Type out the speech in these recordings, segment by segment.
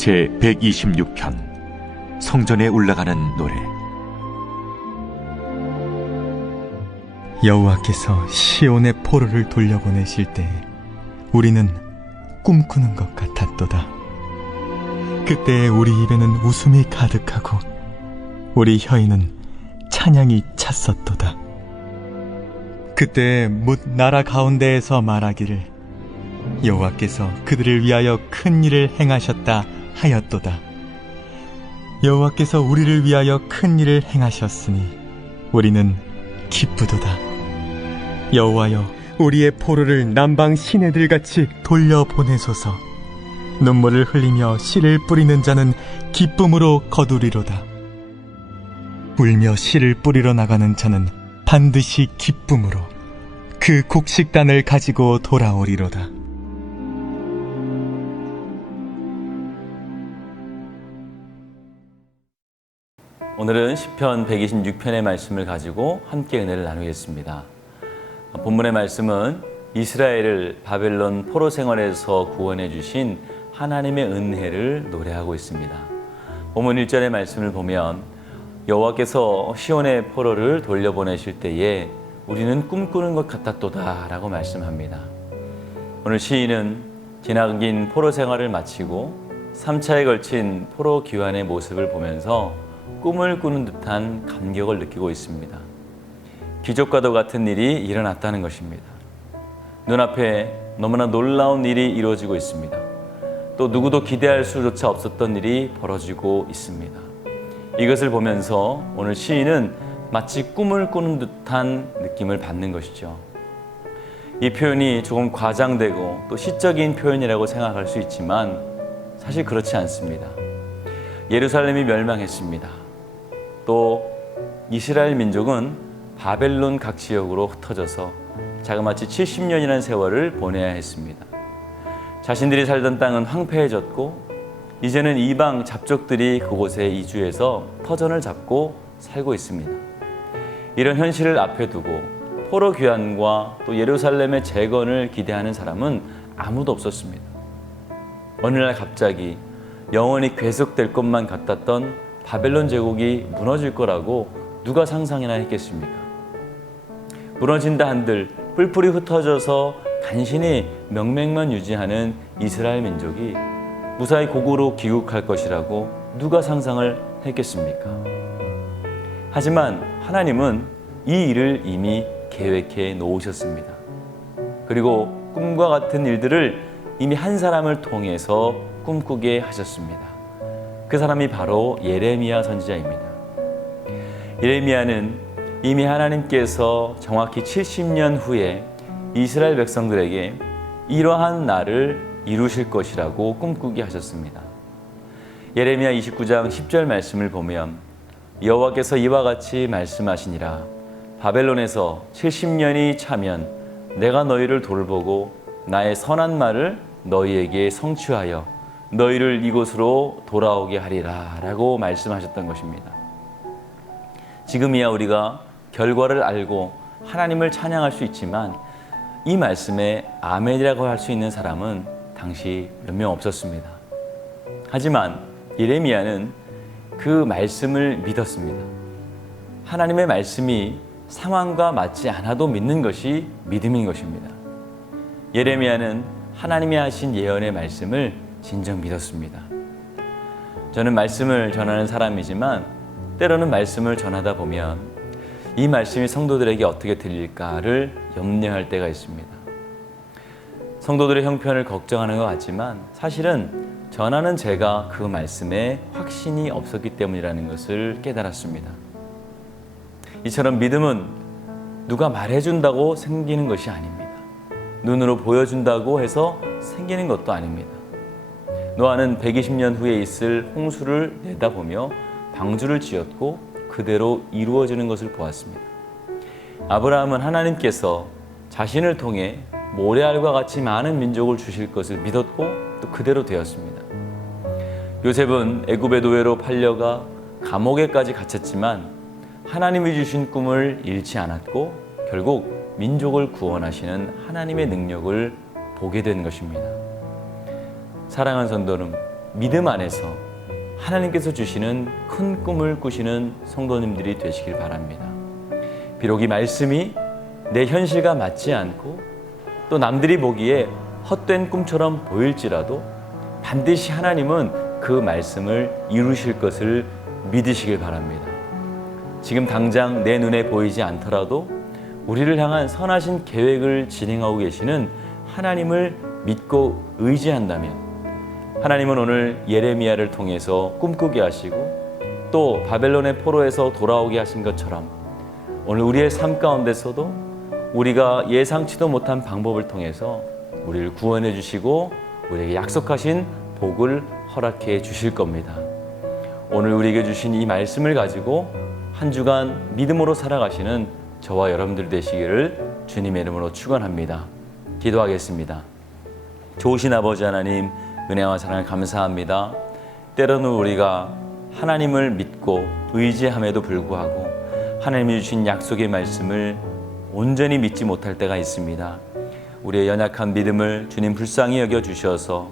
제126편 성전에 올라가는 노래. 여호와께서 시온의 포로를 돌려보내실 때 우리는 꿈꾸는 것 같았도다. 그때 우리 입에는 웃음이 가득하고 우리 혀에는 찬양이 찼었도다. 그때 뭇 나라 가운데에서 말하기를 여호와께서 그들을 위하여 큰 일을 행하셨다 하였도다. 여호와께서 우리를 위하여 큰 일을 행하셨으니 우리는 기쁘도다. 여호와여, 우리의 포로를 남방 시내들같이 돌려보내소서. 눈물을 흘리며 씨를 뿌리는 자는 기쁨으로 거두리로다. 울며 씨를 뿌리러 나가는 자는 반드시 기쁨으로 그 곡식단을 가지고 돌아오리로다. 오늘은 시편 126편의 말씀을 가지고 함께 은혜를 나누겠습니다. 본문의 말씀은 이스라엘을 바벨론 포로 생활에서 구원해 주신 하나님의 은혜를 노래하고 있습니다. 본문 1절의 말씀을 보면 여호와께서 시온의 포로를 돌려보내실 때에 우리는 꿈꾸는 것 같았도다 라고 말씀합니다. 오늘 시인은 지나긴 포로 생활을 마치고 3차에 걸친 포로 귀환의 모습을 보면서 꿈을 꾸는 듯한 감격을 느끼고 있습니다. 기적과도 같은 일이 일어났다는 것입니다. 눈앞에 너무나 놀라운 일이 이루어지고 있습니다. 또 누구도 기대할 수조차 없었던 일이 벌어지고 있습니다. 이것을 보면서 오늘 시인은 마치 꿈을 꾸는 듯한 느낌을 받는 것이죠. 이 표현이 조금 과장되고 또 시적인 표현이라고 생각할 수 있지만 사실 그렇지 않습니다. 예루살렘이 멸망했습니다. 또 이스라엘 민족은 바벨론 각 지역으로 흩어져서 자그마치 70년이라는 세월을 보내야 했습니다. 자신들이 살던 땅은 황폐해졌고 이제는 이방 잡족들이 그곳에 이주해서 터전을 잡고 살고 있습니다. 이런 현실을 앞에 두고 포로 귀환과 또 예루살렘의 재건을 기대하는 사람은 아무도 없었습니다. 어느 날 갑자기 영원히 계속될 것만 같았던 바벨론 제국이 무너질 거라고 누가 상상이나 했겠습니까? 무너진다 한들 뿔뿔이 흩어져서 간신히 명맥만 유지하는 이스라엘 민족이 무사히 고국으로 귀국할 것이라고 누가 상상을 했겠습니까? 하지만 하나님은 이 일을 이미 계획해 놓으셨습니다. 그리고 꿈과 같은 일들을 이미 한 사람을 통해서 꿈꾸게 하셨습니다. 그 사람이 바로 예레미야 선지자입니다. 예레미야는 이미 하나님께서 정확히 70년 후에 이스라엘 백성들에게 이러한 날을 이루실 것이라고 꿈꾸게 하셨습니다. 예레미야 29장 10절 말씀을 보면 여호와께서 이와 같이 말씀하시니라. 바벨론에서 70년이 차면 내가 너희를 돌보고 나의 선한 말을 너희에게 성취하여 너희를 이곳으로 돌아오게 하리라 라고 말씀하셨던 것입니다. 지금이야 우리가 결과를 알고 하나님을 찬양할 수 있지만 이 말씀에 아멘이라고 할 수 있는 사람은 당시 몇 명 없었습니다. 하지만 예레미야는 그 말씀을 믿었습니다. 하나님의 말씀이 상황과 맞지 않아도 믿는 것이 믿음인 것입니다. 예레미야는 하나님이 하신 예언의 말씀을 진정 믿었습니다. 저는 말씀을 전하는 사람이지만 때로는 말씀을 전하다 보면 이 말씀이 성도들에게 어떻게 들릴까를 염려할 때가 있습니다. 성도들의 형편을 걱정하는 것 같지만 사실은 전하는 제가 그 말씀에 확신이 없었기 때문이라는 것을 깨달았습니다. 이처럼 믿음은 누가 말해준다고 생기는 것이 아닙니다. 눈으로 보여준다고 해서 생기는 것도 아닙니다. 노아는 120년 후에 있을 홍수를 내다보며 방주를 지었고 그대로 이루어지는 것을 보았습니다. 아브라함은 하나님께서 자신을 통해 모래알과 같이 많은 민족을 주실 것을 믿었고 또 그대로 되었습니다. 요셉은 애굽의 노예로 팔려가 감옥에까지 갇혔지만 하나님이 주신 꿈을 잃지 않았고 결국 민족을 구원하시는 하나님의 능력을 보게 된 것입니다. 사랑하는 성도님, 믿음 안에서 하나님께서 주시는 큰 꿈을 꾸시는 성도님들이 되시길 바랍니다. 비록 이 말씀이 내 현실과 맞지 않고 또 남들이 보기에 헛된 꿈처럼 보일지라도 반드시 하나님은 그 말씀을 이루실 것을 믿으시길 바랍니다. 지금 당장 내 눈에 보이지 않더라도 우리를 향한 선하신 계획을 진행하고 계시는 하나님을 믿고 의지한다면 하나님은 오늘 예레미야를 통해서 꿈꾸게 하시고 또 바벨론의 포로에서 돌아오게 하신 것처럼 오늘 우리의 삶 가운데서도 우리가 예상치도 못한 방법을 통해서 우리를 구원해 주시고 우리에게 약속하신 복을 허락해 주실 겁니다. 오늘 우리에게 주신 이 말씀을 가지고 한 주간 믿음으로 살아가시는 저와 여러분들 되시기를 주님의 이름으로 축원합니다. 기도하겠습니다. 좋으신 아버지 하나님, 은혜와 사랑을 감사합니다. 때로는 우리가 하나님을 믿고 의지함에도 불구하고 하나님이 주신 약속의 말씀을 온전히 믿지 못할 때가 있습니다. 우리의 연약한 믿음을 주님 불쌍히 여겨 주셔서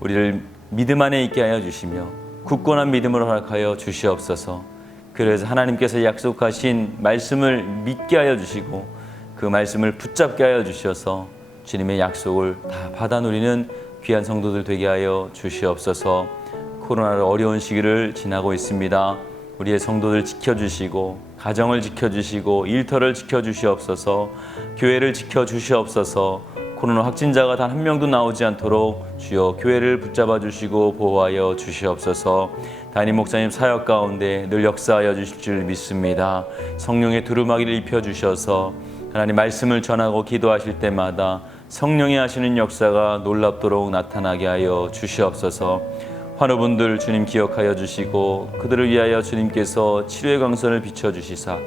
우리를 믿음 안에 있게 하여 주시며 굳건한 믿음으로 허락하여 주시옵소서. 그래서 하나님께서 약속하신 말씀을 믿게 하여 주시고 그 말씀을 붙잡게 하여 주셔서 주님의 약속을 다 받아 누리는 귀한 성도들 되게 하여 주시옵소서. 코로나로 어려운 시기를 지나고 있습니다. 우리의 성도들 지켜주시고 가정을 지켜주시고 일터를 지켜주시옵소서. 교회를 지켜주시옵소서. 코로나 확진자가 단 한 명도 나오지 않도록 주여 교회를 붙잡아 주시고 보호하여 주시옵소서. 담임 목사님 사역 가운데 늘 역사하여 주실 줄 믿습니다. 성령의 두루마기를 입혀 주셔서 하나님 말씀을 전하고 기도하실 때마다 성령이 하시는 역사가 놀랍도록 나타나게 하여 주시옵소서. 환우분들 주님 기억하여 주시고 그들을 위하여 주님께서 치료의 광선을 비춰주시사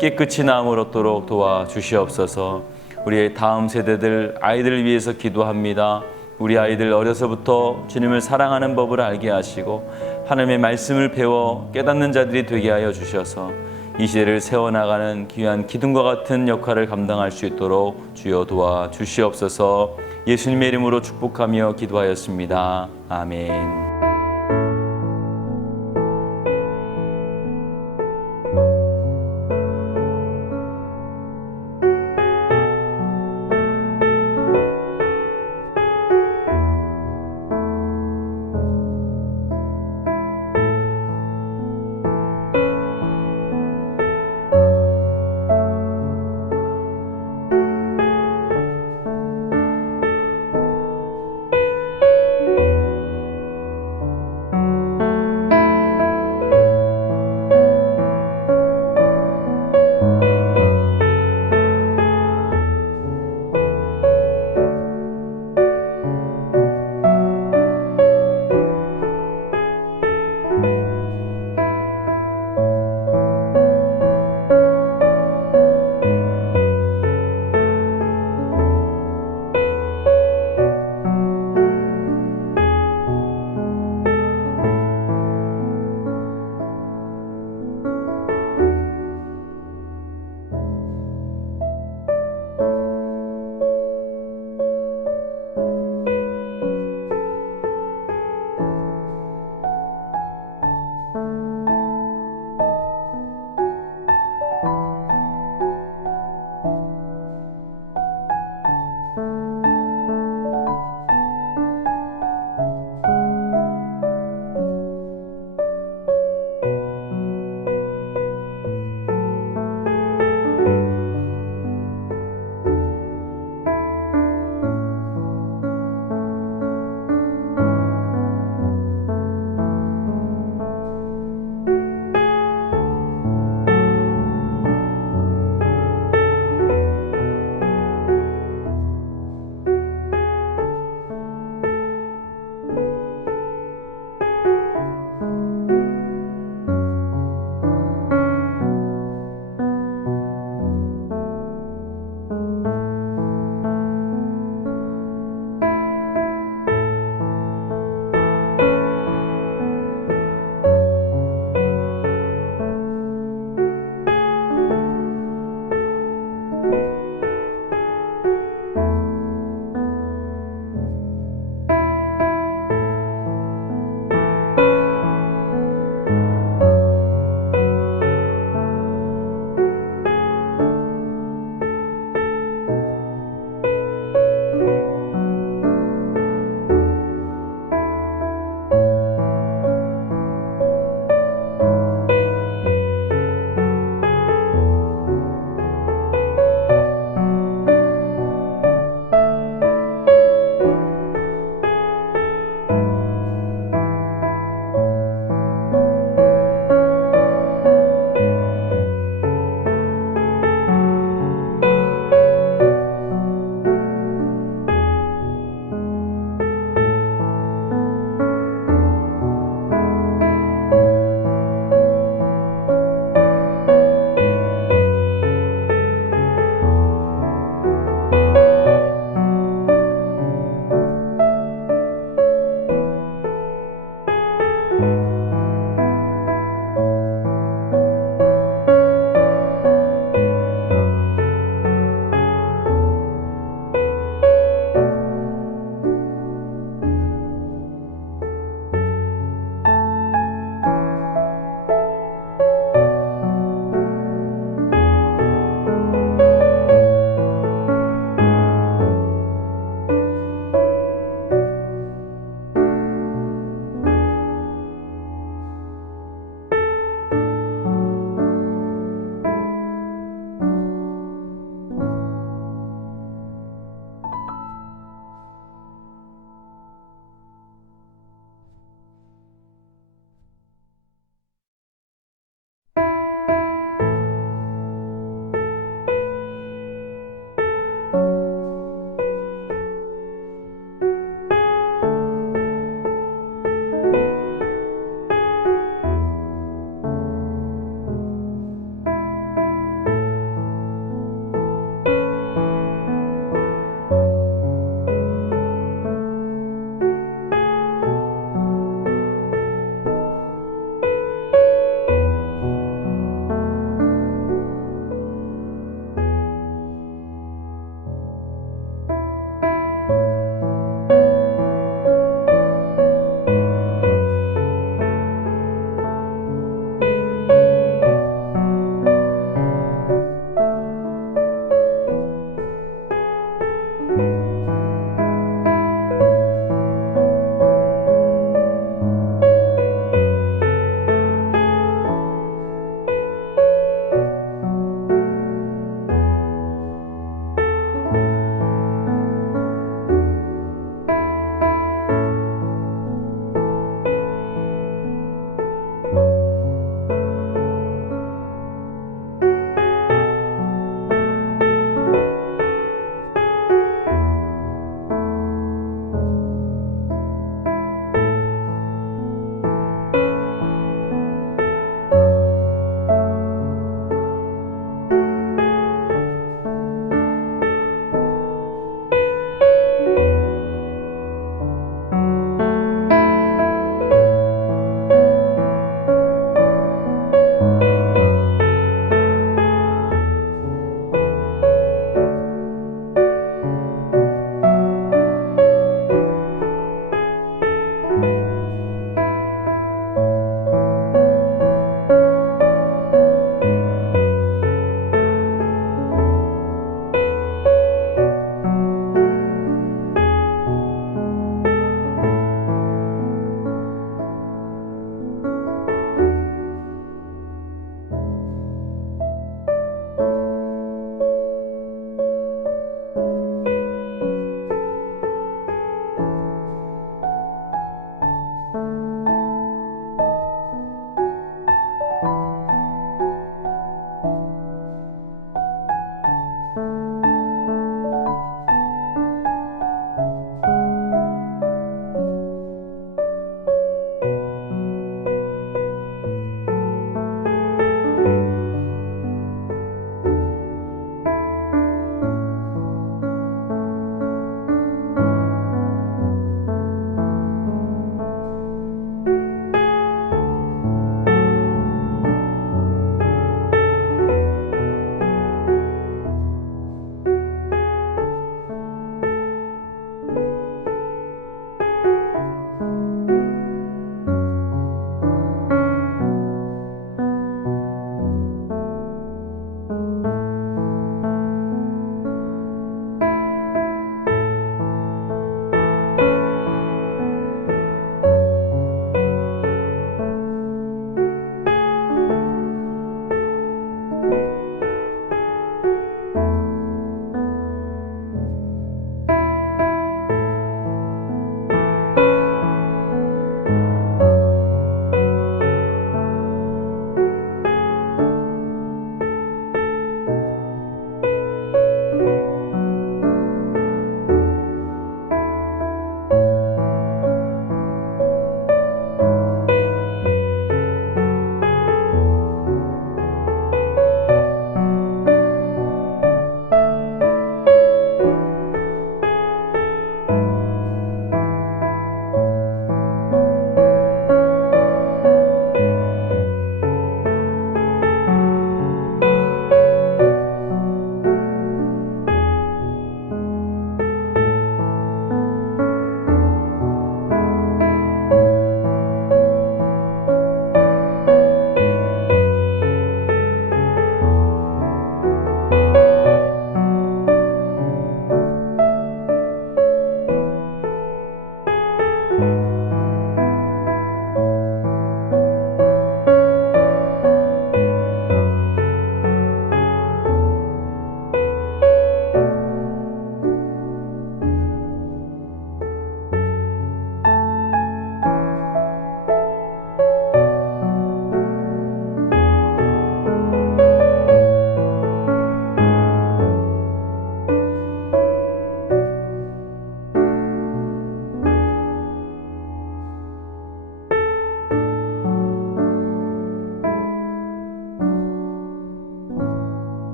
깨끗이 나음을 얻도록 도와주시옵소서. 우리의 다음 세대들 아이들을 위해서 기도합니다. 우리 아이들 어려서부터 주님을 사랑하는 법을 알게 하시고 하나님의 말씀을 배워 깨닫는 자들이 되게 하여 주셔서 이 시대를 세워나가는 귀한 기둥과 같은 역할을 감당할 수 있도록 주여 도와주시옵소서. 예수님의 이름으로 축복하며 기도하였습니다. 아멘.